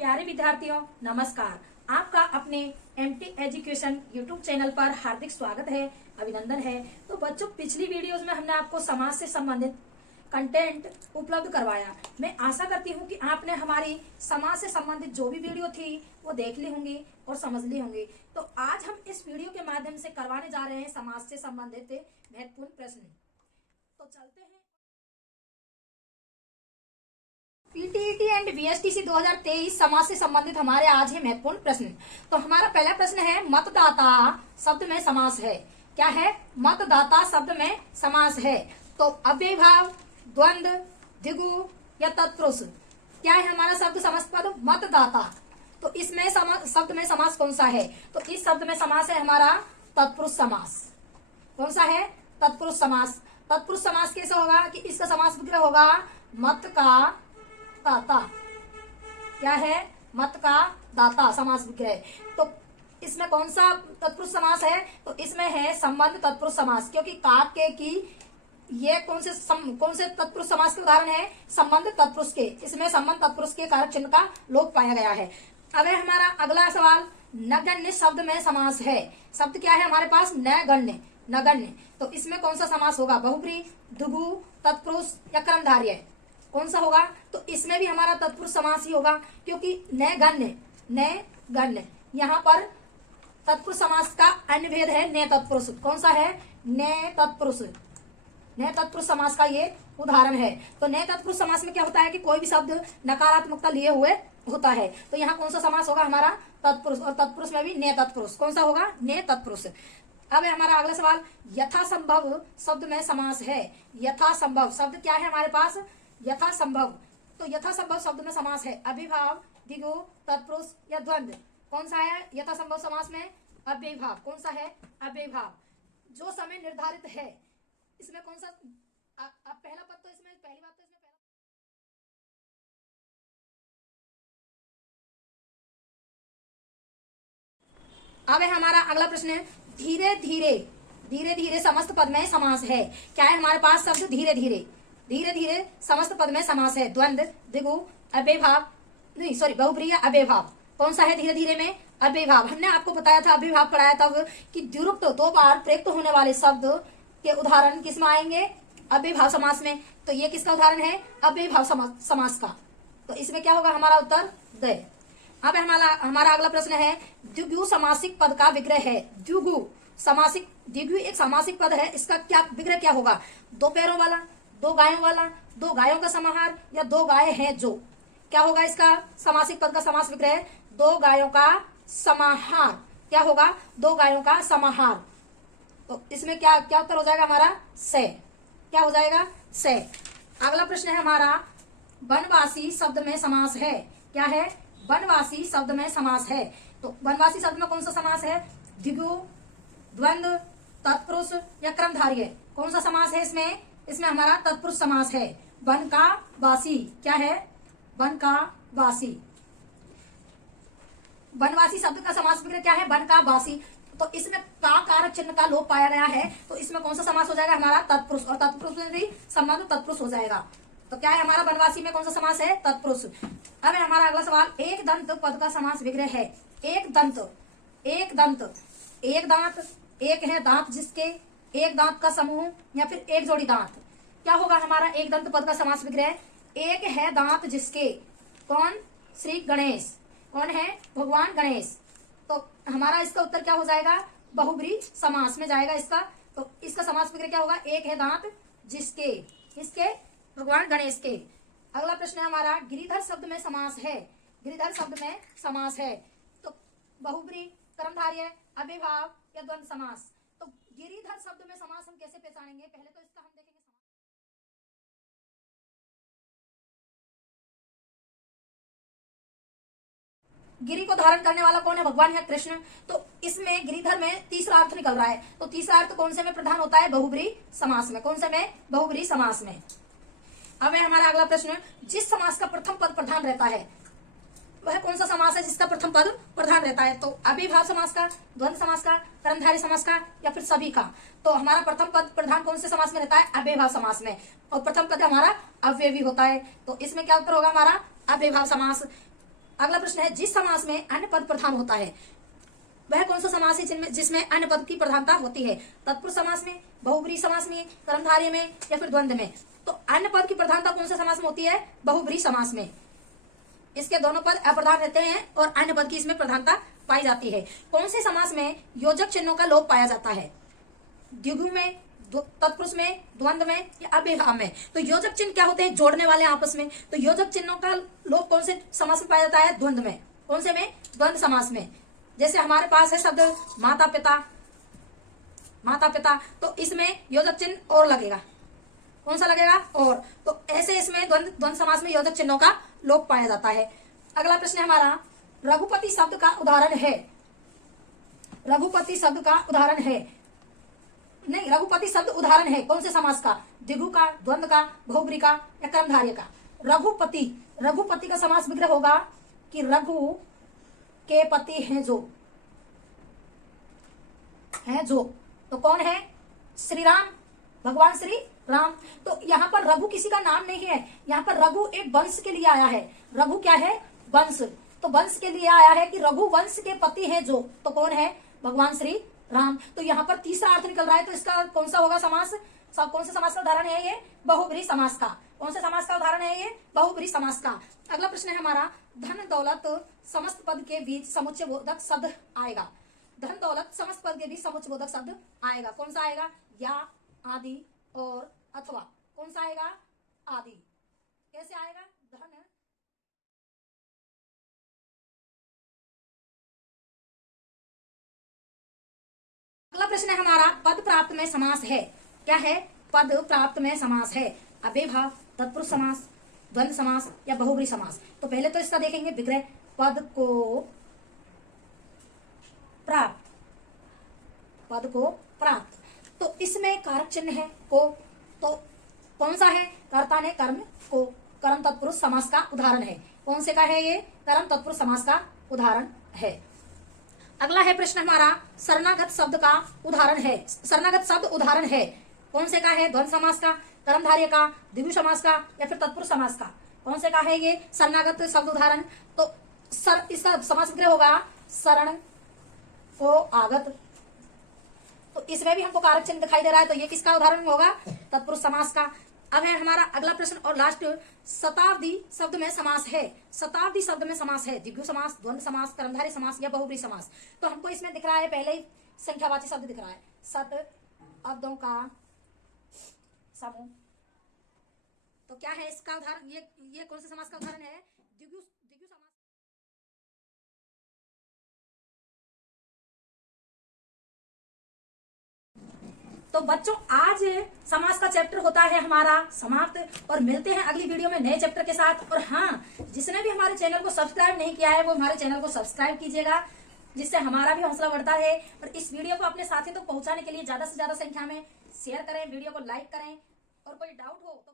प्यारे विद्यार्थियों नमस्कार। आपका अपने एमटी एजुकेशन यूट्यूब चैनल पर हार्दिक स्वागत है, अभिनंदन है। तो बच्चों, पिछली वीडियोस में हमने आपको समाज से संबंधित कंटेंट उपलब्ध करवाया। मैं आशा करती हूँ कि आपने हमारी समाज से संबंधित जो भी वीडियो थी वो देख ली होंगी और समझ ली होंगी। तो आज हम इस वीडियो के माध्यम से करवाने जा रहे हैं समाज से संबंधित महत्वपूर्ण प्रश्न। तो चलते हैं। पीटीईटी एंड बीएसटीसी 2023 समाज से संबंधित हमारे आज है महत्वपूर्ण प्रश्न। तो हमारा पहला प्रश्न है, मतदाता शब्द में समास है। क्या है? मतदाता शब्द में समास है। तो अव्ययीभाव, द्वंद्व, द्विगु या तत्पुरुष। क्या है हमारा शब्द समास पद? मतदाता। तो इसमें शब्द में समास कौन सा है? तो इस शब्द में समास है हमारा तत्पुरुष समास। कौन सा है? तत्पुरुष समास। तत्पुरुष समास कैसे होगा कि इसका समास विग्रह होगा मत का दाता। क्या है? मत का दाता समास विग्रह। तो इसमें कौन सा तत्पुरुष समास है? तो इसमें है संबंध तत्पुरुष समास, क्योंकि काके की ये कौन से तत्पुरुष समास के उदाहरण है? संबंध तत्पुरुष के। इसमें संबंध तत्पुरुष के कारक चिन्ह का लोप पाया गया है। अब है हमारा अगला सवाल, नगण्य शब्द में समास है। शब्द क्या है हमारे पास? नगण्य। नगण्य। तो इसमें कौन सा समास होगा? बहुब्री, द्विगु, तत्पुरुष या कर्मधारय? कौन सा होगा? तो इसमें भी हमारा तत्पुरुष समास ही होगा, क्योंकि नगण्य। नगण्य यहाँ पर तत्पुरुष समास का अन्य भेद है न तत्पुरुष। कौन सा है? न तत्पुरुष। न तत्पुरुष समास का ये उदाहरण है। तो न तत्पुरुष समास में क्या होता है कि कोई भी शब्द नकारात्मकता लिए हुए होता है। तो यहाँ कौन सा समास होगा? हमारा तत्पुरुष। और तत्पुरुष में भी न तत्पुरुष। कौन सा होगा? न तत्पुरुष। अब है हमारा अगला सवाल, यथासंभव शब्द में समास है। यथासंभव शब्द क्या है हमारे पास? यथासंभव। तो यथासंभव शब्द में समास है अभिभाव, द्विगु, तत्पुरुष या द्वंद्व। कौन सा है यथासंभव समास में? अव्ययीभाव। कौन सा है? अव्ययीभाव। जो समय निर्धारित है, इसमें कौन सा? अब पहला पद तो इसमें पहली बात तो इसमें अब है हमारा अगला प्रश्न, धीरे धीरे। धीरे धीरे समस्त पद में समास है। क्या है हमारे पास शब्द? धीरे धीरे। धीरे धीरे समस्त पद में समास है। द्वंद्व, द्विगु, अव्ययीभाव, नहीं सॉरी बहुब्रीहि, अव्ययीभाव। कौन सा है धीरे धीरे में? अव्ययीभाव। हमने आपको बताया था, अव्ययीभाव पढ़ाया तब कि द्विरूप दो बार प्रयुक्त होने वाले शब्द के उदाहरण किसमें आएंगे? अव्ययीभाव समास में। तो ये किसका उदाहरण है? अव्ययीभाव समास का। तो इसमें क्या होगा हमारा उत्तर? द। अब हमारा अगला प्रश्न है, द्विगु समासिक पद का विग्रह है। द्विगु समासिक, द्विगु एक सामासिक पद है। इसका क्या विग्रह क्या होगा? दो पैरों वाला, दो गायों वाला, दो गायों का समाहार या दो गाय हैं जो। क्या होगा इसका समासिक पद का समास विग्रह? दो गायों का समाहार। क्या होगा? दो गायों का समाहार। तो इसमें क्या क्या उत्तर हो जाएगा हमारा? से। क्या हो जाएगा? से। अगला प्रश्न है हमारा, वनवासी शब्द में समास है। क्या है? वनवासी शब्द में समास है। तो वनवासी शब्द में कौन सा समास है? द्विगु, द्वंद्व, तत्पुरुष या कर्मधारय? कौन सा समास है इसमें? इसमें हमारा तत्पुरुष समास है। वन का वासी। क्या है? वन का वासी। वनवासी शब्द का समास विग्रह क्या है? वन का वासी। तो इसमें का कारक चिन्ह का लोप पाया गया है। तो इसमें कौन सा समास हो जाएगा? हमारा तत्पुरुष। और तत्पुरुष में भी संबंध तत्पुरुष हो जाएगा। तो क्या है हमारा वनवासी में कौन सा समास है? तत्पुरुष। अब है हमारा अगला सवाल, एक दंत पद का समास विग्रह है। एक दंत। एक दंत। एक दांत, एक है दांत जिसके, एक दांत का समूह या फिर एक जोड़ी दांत। क्या होगा हमारा एक दंत पद का समास विग्रह? एक है दांत जिसके। कौन? श्री गणेश। कौन है? भगवान गणेश। तो हमारा इसका उत्तर क्या हो जाएगा? बहुब्रीहि समास में जाएगा इसका। तो इसका समास विग्रह क्या होगा? एक है दांत जिसके। किसके? भगवान गणेश के। अगला प्रश्न है हमारा, गिरिधर शब्द में समास है। गिरिधर शब्द में समास है। तो बहुब्रीहि, कर्मधारय, अव्ययीभाव या द्वंद्व समास। तो गिरिधर शब्द में समास हम कैसे पहचानेंगे? पहले तो इसका हम देखेंगे। गिरि को धारण करने वाला कौन है? भगवान है कृष्ण। तो इसमें गिरिधर में तीसरा अर्थ निकल रहा है। तो तीसरा अर्थ कौन से में प्रधान होता है? बहुब्रीहि समास में। कौन से में? बहुब्रीहि समास में। अब है हमारा अगला प्रश्न, जिस समास का प्रथम पद प्रधान रहता है वह कौन सा समास है जिसका प्रथम पद प्रधान रहता है? तो अव्ययीभाव समास का, द्वंद्व समास का, कर्मधारय समास का या फिर सभी का? तो हमारा प्रथम पद प्रधान कौन से समास में रहता है? अव्ययीभाव समास में। और प्रथम पद हमारा अव्ययी होता है। तो इसमें क्या उत्तर होगा हमारा? अव्ययीभाव समास। अगला प्रश्न है, जिस समास में अन्य पद प्रधान होता है वह कौन सा समास है जिसमें अन्य पद की प्रधानता होती है? तत्पुरुष समास में, बहुब्रीहि समास में, कर्मधारय में या फिर द्वंद्व में? तो अन्य पद की प्रधानता कौन से समास में होती है? बहुब्रीहि समास में। इसके दोनों पद अप्रधान रहते हैं और अन्य पद की इसमें प्रधानता पाई जाती है। कौन से समास में योजक चिन्हों का लोप पाया जाता है? द्विगु में, तत्पुरुष में, द्वंद्व में या अव्ययभाव में? तो योजक चिन्ह क्या होते हैं? जोड़ने वाले आपस में। तो योजक चिन्हों का लोप कौन से समास में पाया जाता है? द्वंद्व में। कौन से में? द्वंद्व समास में। जैसे हमारे पास है शब्द माता पिता, माता पिता, तो इसमें योजक चिन्ह और लगेगा। कौन सा लगेगा? और। तो ऐसे इसमें द्वंद्व समास में योजक चिन्हों का लोप पाया जाता है। अगला प्रश्न है हमारा, रघुपति शब्द का उदाहरण है। रघुपति शब्द का उदाहरण है, नहीं, रघुपति शब्द उदाहरण है कौन से समास का? द्विगु का, द्वंद्व का, बहुब्रीहि का या कर्मधारय का? रघुपति, रघुपति का समास विग्रह होगा कि रघु के पति हैं जो, हैं जो, तो कौन है? श्री राम, भगवान श्री राम। तो यहाँ पर रघु किसी का नाम नहीं है, यहाँ पर रघु एक वंश के लिए आया है। रघु क्या है? वंश। तो वंश के लिए आया है कि रघु वंश के पति हैं जो, तो कौन है? भगवान श्री राम। तो यहाँ पर तीसरा अर्थ निकल रहा है, तो इसका कौन सा होगा समास? कौन से समास का उदाहरण है ये? बहुब्रीहि समास का। कौन से समास का उदाहरण है ये? बहुब्रीहि समास का। अगला प्रश्न है हमारा, धन दौलत समस्त पद के बीच समुच्चय बोधक शब्द आएगा। धन दौलत समस्त पद के बीच समुच्चय बोधक शब्द आएगा। कौन सा आएगा? या, आदि और अथवा। कौन सा आएगा? आदि। कैसे आएगा? धन, अगला प्रश्न है हमारा, पद प्राप्त में समास है। क्या है? पद प्राप्त में समास है। अव्ययभाव, तत्पुरुष समास, द्वंद्व समास या बहुब्रीहि समास? तो पहले तो इसका देखेंगे विग्रह, पद को प्राप्त, पद को प्राप्त। तो इसमें कारक चिन्ह है को, तो कौन सा है? कर्ता ने कर्म को, कर्म तत्पुरुष समास का उदाहरण है। कौन से का है ये? कर्म तत्पुरुष समास का उदाहरण है। अगला है प्रश्न हमारा, शरणागत शब्द का उदाहरण है। शरणागत शब्द उदाहरण है कौन से का है? द्वंद्व समास का, कर्मधारय का, द्विगु समास का या फिर तत्पुरुष समास का? कौन से का है ये शरणागत शब्द उदाहरण? तो इसका समास विग्रह होगा शरण को आगत। तो इसमें भी हमको कारक चिन्ह दिखाई दे रहा है, तो ये किसका उदाहरण होगा? तत्पुरुष समास का। अब है हमारा अगला प्रश्न और लास्ट, शताब्दी शब्द में समास है। शताब्दी शब्द में समास है, द्विगु समास, द्वंद्व समास, कर्मधारय समास या बहुब्रीहि समास? तो हमको इसमें दिख रहा है, पहले ही संख्यावाची शब्द दिख रहा है, शताब्दों का समूह। तो क्या है इसका उदाहरण? ये कौन से समास का उदाहरण है? द्विगु समास। तो बच्चों, आज समास का चैप्टर होता है हमारा समाप्त, और मिलते हैं अगली वीडियो में नए चैप्टर के साथ। और हाँ, जिसने भी हमारे चैनल को सब्सक्राइब नहीं किया है वो हमारे चैनल को सब्सक्राइब कीजिएगा, जिससे हमारा भी हौसला बढ़ता है। और इस वीडियो को अपने साथी तक पहुंचाने के लिए ज्यादा से ज्यादा संख्या में शेयर करें, वीडियो को लाइक करें, और कोई डाउट हो तो